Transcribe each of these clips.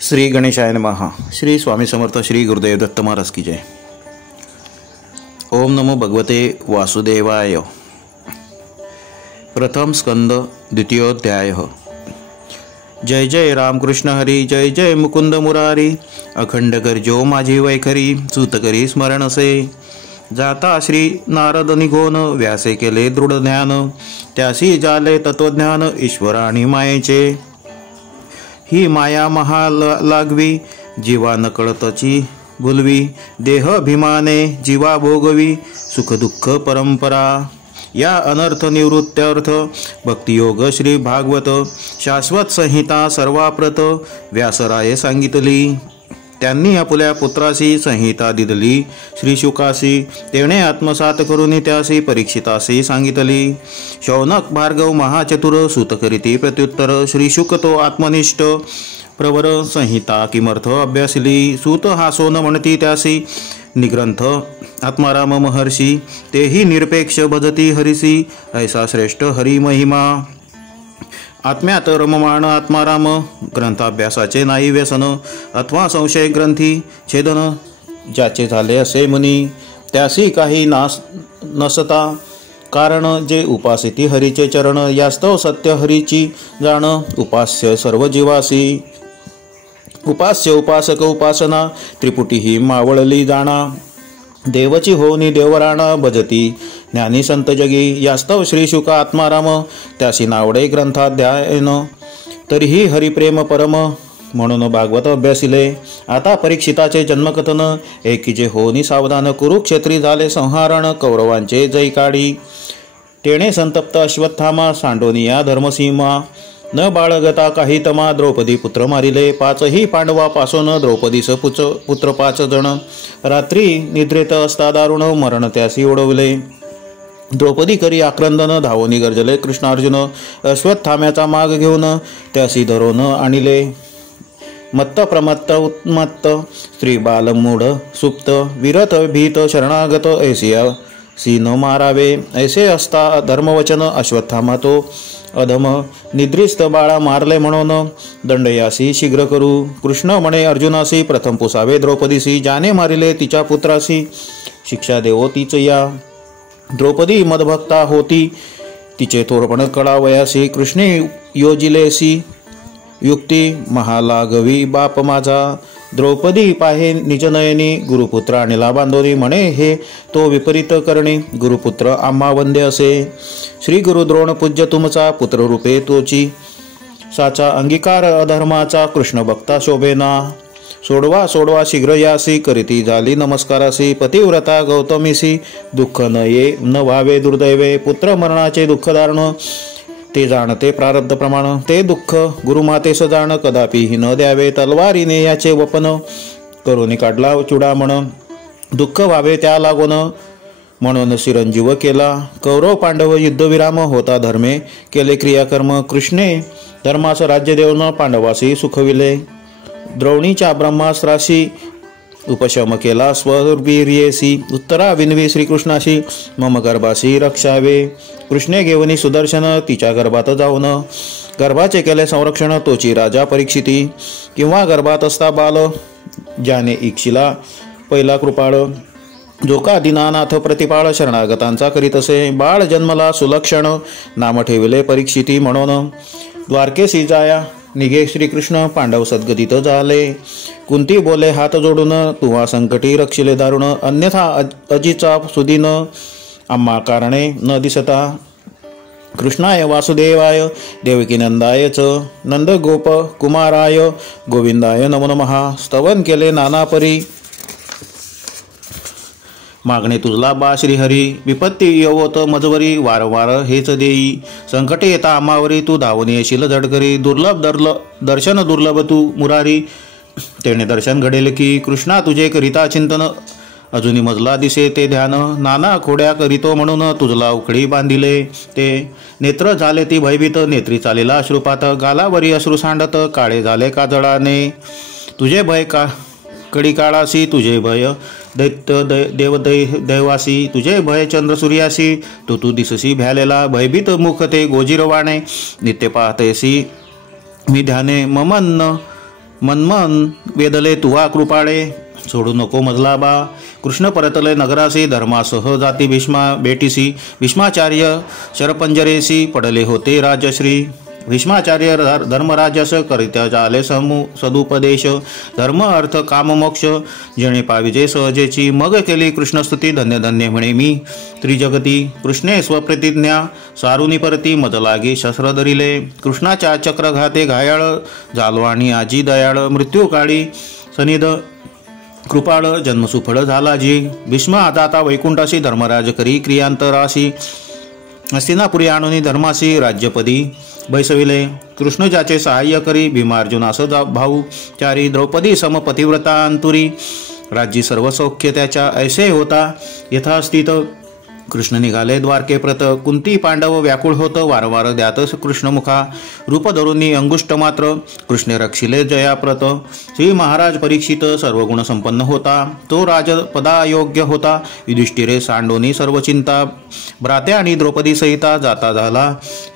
श्री गणेशाय नमः। श्री स्वामी समर्थ श्री गुरुदेव दत्त महाराज की जय। ओम नमो भगवते वासुदेवाय। प्रथम स्कंद द्वितीयोध्याय। जय जय रामकृष्ण हरी, जय जय मुकुंद मुरारी। अखंड गर्जो माझी वैखरी, सूत करी स्मरण से। जाता श्री नारद निघोन, व्यासे केले दृढ ज्ञान। त्यासी जाले तत्वज्ञान, ईश्वर आणि मायेचे। ही माया महा लागवी, जीवा नकळतची भुलवी। देह भीमाने जीवा भोगवी, सुख दुःख परंपरा। या अनर्थ निवृत्त्यर्थ, भक्तियोग श्री भागवत। शाश्वत संहिता सर्वाप्रत, व्यासराये सांगितली। त्यांनी आपुल्या पुत्रासी संहिता दिदली श्री शुकासी। तेणे आत्मसात करून त्यासी परीक्षितासी सांगितली। शौनक भार्गव महाचतुर, सूत करीती प्रत्युत्तर। श्री शुक तो आत्मनिष्ठ, प्रवर संहिता किमर्थ अभ्यासली। सूत हासोन म्हणती त्यासी, निग्रंथ आत्माराम महर्षी। तेही निरपेक्ष भजती हरिसी, ऐसा श्रेष्ठ हरी महिमा। आत्म्यात रममाण आत्माराम, ग्रंथाभ्यासाचे नाही व्यसन। अथवा संशय ग्रंथी छेदन, ज्याचे झाले असे मुनी। त्यासी काही नसता, कारण जे उपासिती हरीचे चरण। यास्तव सत्य हरीची जाण, उपास्य सर्व जीवासी। उपास्य उपासक उपासना, त्रिपुटी ही मावळली जाणा। देवची होनी देवराणा, भजती ज्ञानी संत जगी। यास्तव श्री शुक आत्माराम, त्यासी नावडे ग्रंथाध्यायन। तरीही हरिप्रेम परम, म्हणून भागवत अभ्यासिले। आता परीक्षिताचे जन्मकथन, एकीचे होनी सावधान। कुरुक्षेत्री झाले संहारण, कौरवांचे जय काढी। तेणे संतप्त अश्वत्थामा, सांडोनिया धर्मसीमा। न बाळगता काही तमा, द्रौपदी पुत्र मारिले। पाचही पांडवापासून द्रौपदीस पुत्र 5 जण। रात्री निद्रेत असता दारुण, मरण त्यासी ओढवले। द्रौपदी करी आक्रंदन, धावोनी गर्जले कृष्णार्जुन। अश्वत्थाम्याचा माग घेऊन, त्यासी धरून आणिले। मत्त प्रमत्त उत्मत्त, स्त्री बाल मूढ सुप्त। विरत भीत शरणागत, ऐसिया सीन मारावे। ऐसे असता धर्मवचन, अश्वत्थामा तो अधम। निद्रिस्त बाळा मारले म्हणून, दंडयासी शीघ्र करू। कृष्ण म्हणे अर्जुनासी, प्रथम पुसावे द्रौपदीसी। ज्याने मारिले तिच्या पुत्रासी, शिक्षा देवो तीच या। द्रौपदी मदभक्ता होती, तिचे थोरपण कळावयासी। कृष्णे योजिलेसी युक्ती, महालागवी बाप माझा। द्रौपदी पाहे निजनयनी, गुरुपुत्र आणला बांधोनी। म्हणे हे तो विपरीत करणे, गुरुपुत्र आम्हा वंदे असे। श्री गुरु द्रोण पूज्य तुमचा, पुत्र रूपे तोची। साचा अंगीकार अधर्माचा, कृष्ण भक्ता शोभेना। सोडवा सोडवा शीघ्र यासी, करीती झाली नमस्कारासी। पतिव्रता गौतमीसी, दुःख न ये न व्हावे दुर्दैवे। पुत्र मरणाचे दुःख दारुण, ते जाणते प्रारब्ध प्रमाण। ते दुःख गुरुमातेस जाण, कदापि न द्यावे। तलवारीने याचे वपन, करोनी काढला चुडामण। दुःख व्हावे त्या लागून, म्हणून चिरंजीव केला। कौरव पांडव युद्धविराम, होता धर्मे केले क्रियाकर्म। कृष्णे धर्मास राज्य देऊन, पांडवासी सुखविले। द्रोणीच्या ब्रह्मास्त्राशी, उपशम केला स्ववीर्येसी। उत्तरा विनवी श्रीकृष्णाशी, मम गर्भाशी रक्षावे। कृष्णे घेऊनी सुदर्शन, तिच्या गर्भात जाऊन। गर्भाचे केले संरक्षण, तोची राजा परीक्षिती। किंवा गर्भात असता बाल, ज्याने इक्षिला पहिला कृपाळ। जो का दीनानाथ प्रतिपाळ, शरणागतांचा करीत असे। बाळ जन्मला सुलक्षण, नाम ठेवले परीक्षिती म्हणून। द्वारकेसी जाया निघे श्रीकृष्ण, पांडव सद्गतीत झाले। कुंती बोले हात जोडून, तुवा संकटी रक्षिले दारुण। अन्यथा अजिचा सुदीन, आम्हा कारणे न दिसता। कृष्णाय वासुदेवाय, देवकी नंदायच। नंद गोप कुमाराय, गोविंदाय नमो नमः। स्तवन केले नाना परी, मागणे तुझला बा श्रीहरी। विपत्ती येवोत मजवरी, वारंवार हेच देई। संकटे येता आम्हावरी, तू धावून येशील झडकरी। दुर्लभ दर्शन दुर्लभ तू मुरारी, तेणे दर्शन घडेल की। कृष्णा तुझे करिता चिंतन, अजूनी मजला दिसे ते ध्यान। नाना खोड्या करीतो म्हणून, तुझला उखडी बांधिले ते। नेत्र झाले ती भयभीत, नेत्री चालेला अश्रुपात। गालावरी अश्रू सांडत, काळे झाले काजळाने। तुझे भय कडी काळासी, तुझे भय दैत्य दैवासी। तुझे भय चंद्र सूर्यासी, तू दिससी भ्यालेला। भयभीत मुख ते गोजीरवाणे, नित्य पाहतेसी मी ध्याने। ममन्न मनमन वेदले तुवा कृपाळे, सोडू नको मजला बा. कृष्ण परतले नगरासी, धर्मासह जाती भीष्मा भेटीसी. भीष्माचार्य शरपंजरेसी, पडले होते राजश्री. भीष्माचार्य धर्मराजस, करित्या झाले सदुपदेश. धर्म अर्थ काम मोक्ष, जेणे पाविजे सहजेची. मग केली कृष्णस्तुती, धन्य धन्य म्हणे मी त्रिजगती. कृष्णे स्वप्रतिज्ञा सारुनी परती, मज लागी शस्त्र धरिले. कृष्णाच्या चक्रघाते घायाळ झालो आणि आजी दयाळ. मृत्यूकाळी सनिध कृपाळ, जन्मसुफळ झाला जी. भीष्म जाता वैकुंठासी, धर्मराज करी क्रियांतरासी. हस्तिनापुरी आणूनी धर्मासी, राज्यपदी बैसविले. कृष्ण ज्याचे सहाय्य करी, भीमार्जुनास भाऊ चारी. द्रौपदी समपतिव्रता अंतुरी, राज्य सर्व सौख्य त्याच्या ऐसे होता यथास्थित. कृष्ण निघाले द्वारके प्रत, कुंती पांडव व्याकुळ होत. वारंवार द्यात कृष्णमुखा, रूप धरुनी अंगुष्ट मात्र. कृष्ण रक्षिले जयाप्रत. श्री महाराज परीक्षित सर्व गुण संपन्न होता, तो राजपदायोग्य होता. युधिष्ठिरे सांडोनी सर्व चिंता, भ्रात्या आणि द्रौपदी सहिता जाता झाला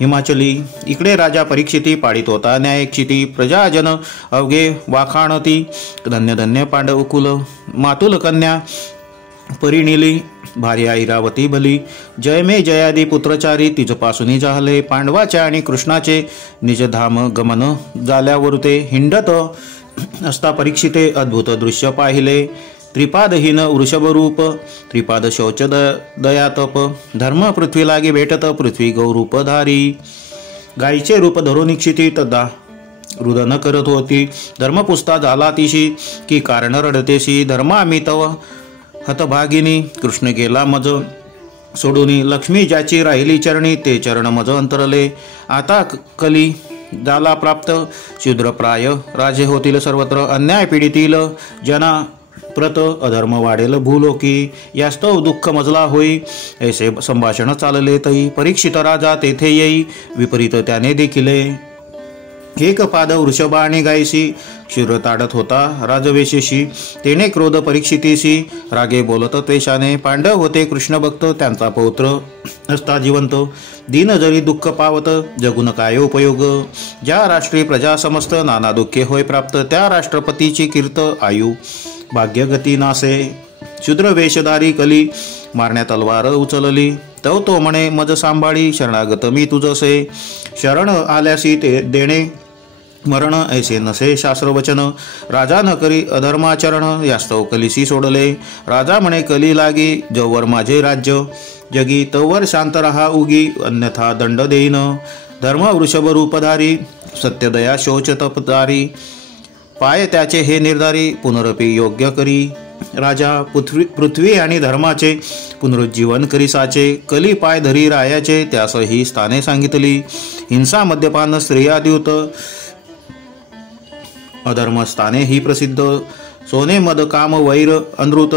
हिमाचली. इकडे राजा परीक्षिती पाडित होता न्यायक्षिती. प्रजाजन अवघे वाखाणती, धन्य धन्य पांडव कुल. मातुल कन्या परिणिली, भार्या ऐरावती भली. जय मे जयादी पुत्रचारी, तिजपासून झाले पांडवाच्या आणि कृष्णाचे निजधाम गमन. झाल्यावर हिंडत असता परीक्षिते अद्भुत दृश्य पाहिले. त्रिपादहीन वृषभरूप, त्रिपाद शौच दयातप. धर्म पृथ्वी लागे भेटत, पृथ्वी गौरूपधारी. गायीचे रूप धरून क्षिती, तदा रुदन करत होती. धर्मपुस्ता झाला तिशी, की कारण रडतेशी. धर्मा मी तव हतभागिनी, कृष्ण गेला मज सोडूनी. लक्ष्मी ज्याची राहिली चरणी, ते चरण मज अंतरले. आता कली झाला प्राप्त, शूद्रप्राय राजे होतील सर्वत्र. अन्याय पीडितील जना प्रत, अधर्म वाढेल भूलोकी. यास्तव दुःख मजला होई, ऐसे संभाषण चालले तई. परीक्षित राजा तेथे येई, विपरीत त्याने देखिले. एक पाद वृषभ आणि गायसी, क्षुर ताडत होता राजवेशेशी. तेने क्रोध परीक्षितीशी, रागे बोलत त्वेषाने. पांडव होते कृष्ण भक्त, त्यांचा पौत्र असता जिवंत. दीन जरी दुःख पावत, जगुन काय उपयोग. ज्या राष्ट्री प्रजा समस्त, नाना दुःखे होय प्राप्त. त्या राष्ट्रपतीची कीर्त आयु, भाग्यगती नासे. शूद्र वेशधारी कली, मारण्या तलवार उचलली. तव तो म्हणे मज सांभाळी, शरणागत मी तुझसे. शरण आल्यासी ते देणे मरण, ऐसे नसे शास्त्रवचन. राजा न करी अधर्माचरण, यास्तव कलिसी सोडले. राजा म्हणे कली लागी, जोवर माझे राज्य जगी. तवर शांत रहा उगी, अन्यथा दंड देईन. धर्म वृषभ रूपधारी, सत्यदया शौच तपधारी. पाय त्याचे हे निर्धारी, पुनरपी योग्य करी. राजा पृथ्वी आणि धर्माचे पुनरुज्जीवन करी साचे. कली पाय धरी रायाचे, त्यास ही स्थाने सांगितली. हिंसा मद्यपान स्त्रियाद्युत, अधर्म स्थाने ही प्रसिद्ध. सोने मद काम वैर अनृत,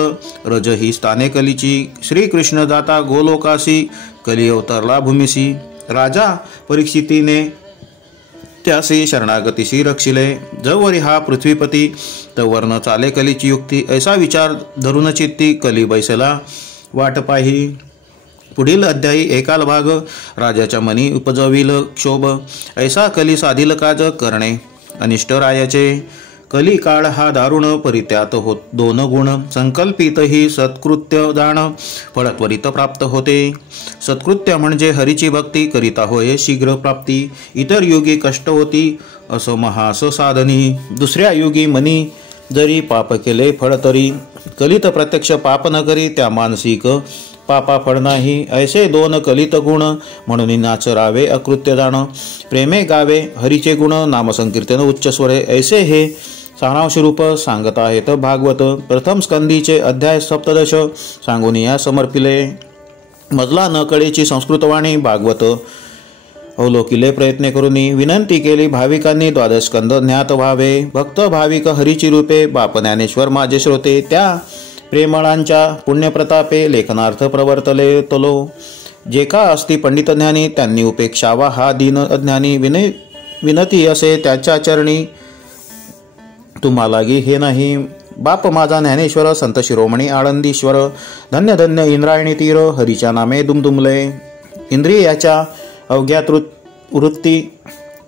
रज ही स्थाने कलीची. श्रीकृष्ण जाता गोलोकासी, कली अवतरला भूमिसी. राजा परीक्षितीने त्यासी शरणागतीशी रक्षिले. जवरी हा पृथ्वीपती, तवर न चाले कलीची युक्ती. ऐसा विचार धरून चित्ती, कली बैसला वाट पाही. पुढील अध्यायी एकाल भाग. राजाच्या मनी उपजविल क्षोभ, ऐसा कली साधिल काज. करणे अनिष्ट रायाचे, कली काळ हा दारुण. परित्यात होत दोन गुण, संकल्पित ही सत्कृत्य जाण. फळ त्वरित प्राप्त होते. सत्कृत्य म्हणजे हरीची भक्ती, करिता होय शीघ्र प्राप्ती. इतर युगी कष्ट होती, असो महास साधनी. दुसऱ्या युगी मनी जरी पाप केले फळ तरी. कलित प्रत्यक्ष पाप न करी, त्या मानसिक पापा फळ नाही. ऐसे दोन कलित गुण, म्हणून नाचरावे अकृत्य जाण. प्रेमे गावे हरीचे गुण, नामसंकीर्तन उच्च स्वरे. ऐसे हे सारांश रूप सांगत आहेत भागवत. प्रथम स्कंदीचे अध्याय सप्तदश सांगून या समर्पिले. मजला न कळेची संस्कृतवाणी भागवत अवलोकिले प्रयत्न करूनी. विनंती केली भाविकांनी, द्वादश स्कंद ज्ञात व्हावे. भक्त भाविक हरीची रूपे, बाप ज्ञानेश्वर माझे श्रोते. त्या प्रेमळांच्या पुण्यप्रतापे, लेखनार्थ प्रवर्तले तलो. जे का असती पंडित ज्ञानी, त्यांनी उपेक्षावा हा दीन अज्ञानी. विनती असे त्याच्या चरणी, तुम्हाला हे नाही. बाप माझा ज्ञानेश्वर, संत शिरोमणी आळंदीश्वर. धन्य धन्य इंद्रायणी तीर, हरीच्या नामे दुमदुमले. इंद्रियाच्या अवघ्या वृत्ती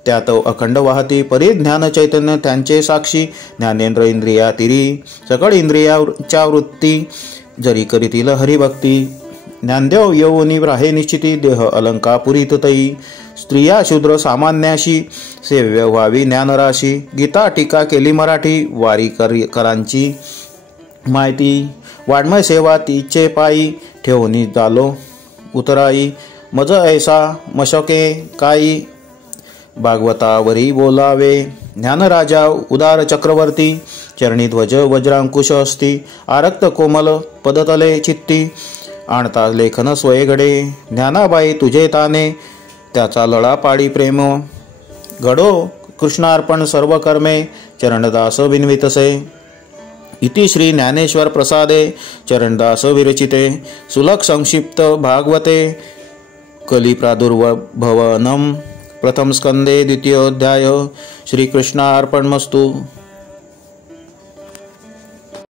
त्यात अखंड वाहती परिज्ञान चैतन्य त्यांचे साक्षी. ज्ञानेंद्र इंद्रिया तिरी सकळ इंद्रियाच्या वृत्ती जरी करीतील हरिभक्ती. ज्ञानदेव यवनी राहे निश्चिती देह अलंकापुरीत तई. स्त्रिया शूद्र सामान्याशी सेव्य व्हावी ज्ञानराशी. गीता टीका केली मराठी वारी करांची माहिती. वाड्मय सेवा तिचे पायी ठेवणी झालो उतराई. मज ऐसा मशके काही भागवतावरी बोलावे. ज्ञानराजा उदार चक्रवर्ती चरणी ध्वज वज्रांकुश असती. आरक्त कोमल पदतले चित्ती आणता लेखन स्वयेगडे. ज्ञानाबाई तुझे ताने त्याचा लळा पाडी प्रेम. घडो कृष्णार्पण सर्व कर्मे चरणदास विन्वितसे. इति श्री ज्ञानेश्वर प्रसादे चरणदास विरचिते सुलभ संक्षिप्त भागवते कली प्रादुर्भवनम प्रथम स्कंदे द्वितीयोध्याय. श्रीकृष्णार्पणमस्तु.